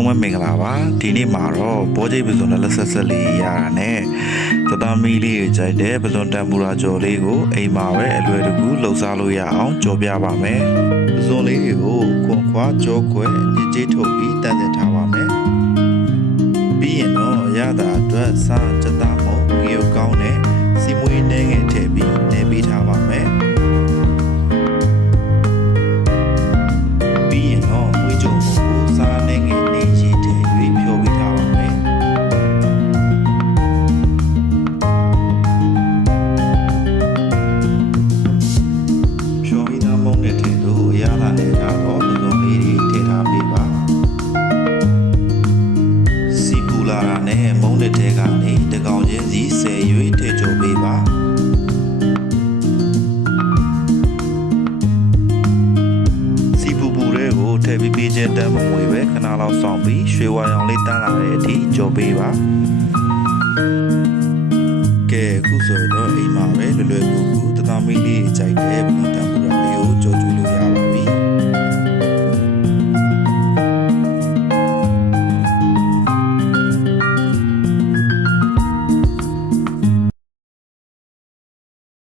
လုံးပဲမင်္ဂလာပါဒီနေ့မှာတော့ဘောကျိတ်ပစုံနဲ့လက်ဆက်လေးရတာနဲ့သသားမီးလေးကိုကြိုက်တဲ့ပစုံတန်ပူရာကြော်လေးကိုအိမ်မှာပဲအလွယ်တကူလှုပ်ရှားလို့ရအောင်ကြော်ပြပါမယ်ပစုံလေးတွေကိုခွန်ခွာကြောခွဲညစ်ကြေးထုတ်ပြီးတန်ဆင်ထားပါမယ်ပြီးရင်တော့ရတာအတွက်စားကြက်သားမုံငရုတ်ကောင်းနဲ့စီမွေးနှဲငယ်ထည့်ပြီးနေပေးထားပါမယ်ပြီးရင်တော့မွေးကြုံကိုစားနှဲငယ်နဲ့ရေးထည့်ပြီးဖြောပေးထားပါမယ်ဖြောပြီးသားမုံနဲ့ထည့်လို့ရလာတဲ့အခါတော့ပစုံလေးတွေထည့်ထားပေးပါစီပူလာတာနဲ့မုံတဲ့ထဲကနေတကောင်ချင်းစီ10ရွေးထည့်ကြပေးပါစီပူပူတွေကိုထည့်ပြီးပေးခြင်းတမ်းမမွေပဲခဏလောက်စောင့်ပြီးရွှေဝါရောင်လေးတန်းလာတဲ့အထိကြောပေးပါကဲအခုဆိုတော့အိမ်မှာပဲလွယ်လွယ်ကူကူတသားမီးလေးကြိုက်တယ်